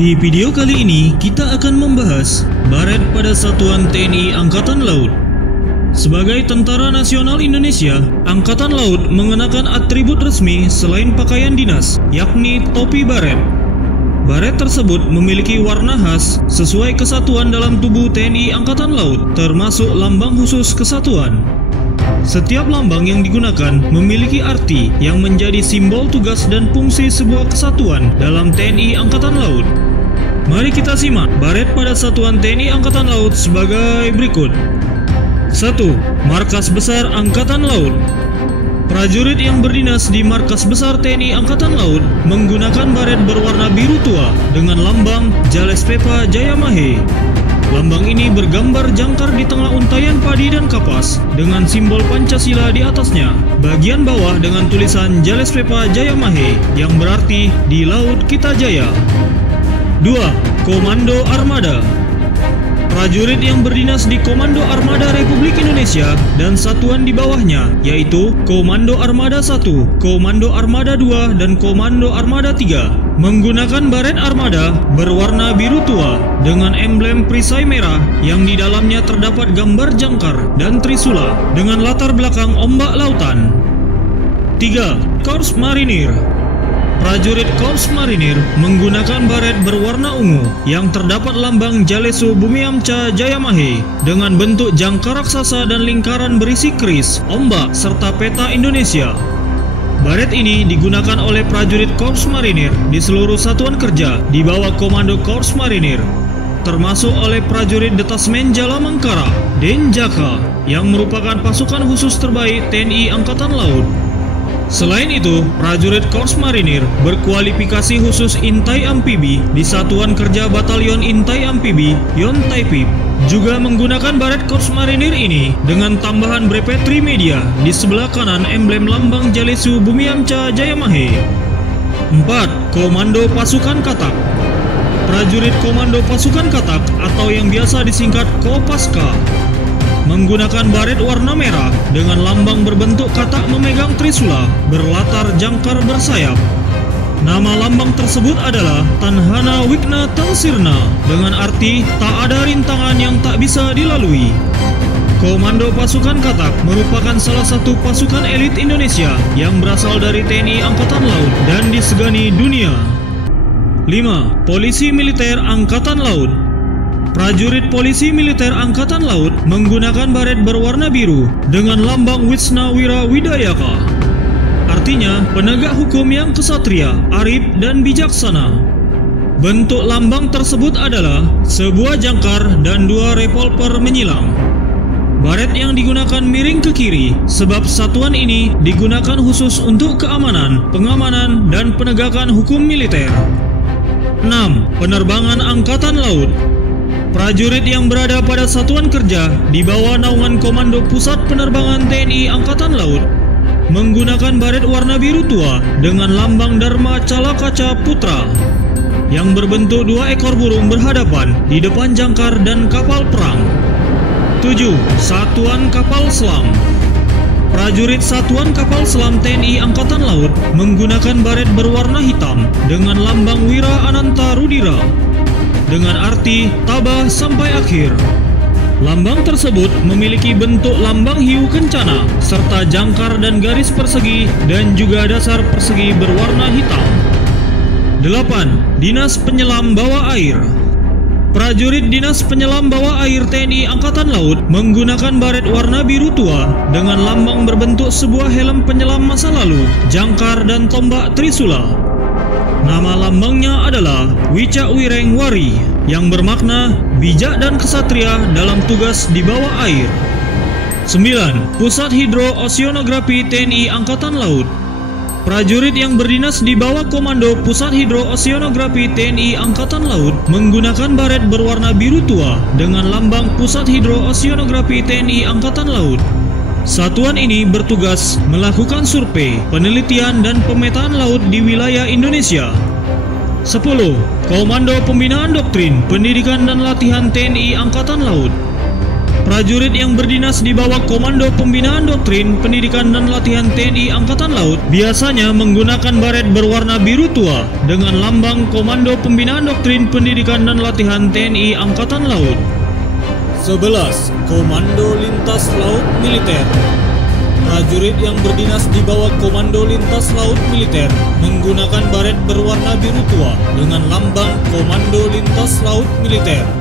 Di video kali ini kita akan membahas baret pada Satuan TNI Angkatan Laut. Sebagai Tentara Nasional Indonesia, Angkatan Laut mengenakan atribut resmi selain pakaian dinas, yakni topi baret. Baret tersebut memiliki warna khas sesuai kesatuan dalam tubuh TNI Angkatan Laut, termasuk lambang khusus kesatuan. Setiap lambang yang digunakan memiliki arti yang menjadi simbol tugas dan fungsi sebuah kesatuan dalam TNI Angkatan Laut. Mari kita simak baret pada Satuan TNI Angkatan Laut sebagai berikut. 1. Markas Besar Angkatan Laut. Prajurit yang berdinas di Markas Besar TNI Angkatan Laut menggunakan baret berwarna biru tua dengan lambang Jales Pepa Jaya Mahe. Lambang ini bergambar jangkar di tengah untaian padi dan kapas dengan simbol Pancasila di atasnya. Bagian bawah dengan tulisan Jales Pepa Jaya Mahe yang berarti di laut kita jaya. 2. Komando Armada. Prajurit yang berdinas di Komando Armada Republik Indonesia dan satuan di bawahnya, yaitu Komando Armada 1, Komando Armada 2, dan Komando Armada 3, menggunakan baret armada berwarna biru tua dengan emblem perisai merah yang di dalamnya terdapat gambar jangkar dan trisula dengan latar belakang ombak lautan. 3. Korps Marinir. Prajurit Korps Marinir menggunakan baret berwarna ungu yang terdapat lambang Jalesu Bumiamca Jaya Mahe dengan bentuk jangkar raksasa dan lingkaran berisi keris, ombak, serta peta Indonesia. Baret ini digunakan oleh prajurit Korps Marinir di seluruh satuan kerja di bawah Komando Korps Marinir, termasuk oleh prajurit Detasmen Jala Mangkara, Denjaka, yang merupakan pasukan khusus terbaik TNI Angkatan Laut. Selain itu, prajurit Korps Marinir berkualifikasi khusus Intai Amfibi di Satuan Kerja Batalion Intai Amfibi Yontaipib juga menggunakan baret Korps Marinir ini dengan tambahan brepet Trimedia di sebelah kanan emblem lambang Jalesu Bumiamca Jaya Mahe. 4. Komando Pasukan Katak. Prajurit Komando Pasukan Katak atau yang biasa disingkat Kopaska menggunakan baret warna merah dengan lambang berbentuk katak memegang trisula berlatar jangkar bersayap. Nama lambang tersebut adalah Tanhana Wikna Tangsirna dengan arti tak ada rintangan yang tak bisa dilalui. Komando Pasukan Katak merupakan salah satu pasukan elit Indonesia yang berasal dari TNI Angkatan Laut dan disegani dunia. 5. Polisi Militer Angkatan Laut. Prajurit Polisi Militer Angkatan Laut menggunakan baret berwarna biru dengan lambang Wisna Wira Widayaka. Artinya, penegak hukum yang kesatria, arif, dan bijaksana. Bentuk lambang tersebut adalah sebuah jangkar dan dua revolver menyilang. Baret yang digunakan miring ke kiri sebab satuan ini digunakan khusus untuk keamanan, pengamanan, dan penegakan hukum militer. 6. Penerbangan Angkatan Laut. Prajurit yang berada pada satuan kerja di bawah naungan Komando Pusat Penerbangan TNI Angkatan Laut menggunakan baret warna biru tua dengan lambang Dharma Calakaca Putra yang berbentuk dua ekor burung berhadapan di depan jangkar dan kapal perang. 7. Satuan Kapal Selam. Prajurit Satuan Kapal Selam TNI Angkatan Laut menggunakan baret berwarna hitam dengan lambang Wira Ananta Rudira dengan arti tabah sampai akhir. Lambang tersebut memiliki bentuk lambang hiu kencana serta jangkar dan garis persegi dan juga dasar persegi berwarna hitam. 8. Dinas Penyelam Bawah Air. Prajurit Dinas Penyelam Bawah Air TNI Angkatan Laut menggunakan baret warna biru tua dengan lambang berbentuk sebuah helm penyelam masa lalu, jangkar, dan tombak trisula. Nama lambangnya adalah Wicak Wireng Wari yang bermakna bijak dan kesatria dalam tugas di bawah air. 9. Pusat Hidro Oceanografi TNI Angkatan Laut. Prajurit yang berdinas di bawah Komando Pusat Hidro Oceanografi TNI Angkatan Laut menggunakan baret berwarna biru tua dengan lambang Pusat Hidro Oceanografi TNI Angkatan Laut. Satuan ini bertugas melakukan survei, penelitian, dan pemetaan laut di wilayah Indonesia. 10. Komando Pembinaan Doktrin, Pendidikan dan Latihan TNI Angkatan Laut. prajurit yang berdinas di bawah Komando Pembinaan Doktrin, Pendidikan dan Latihan TNI Angkatan Laut biasanya menggunakan baret berwarna biru tua dengan lambang Komando Pembinaan Doktrin, Pendidikan dan Latihan TNI Angkatan Laut. 11. Komando Lintas Laut Militer. Prajurit yang berdinas di bawah Komando Lintas Laut Militer menggunakan baret berwarna biru tua dengan lambang Komando Lintas Laut Militer.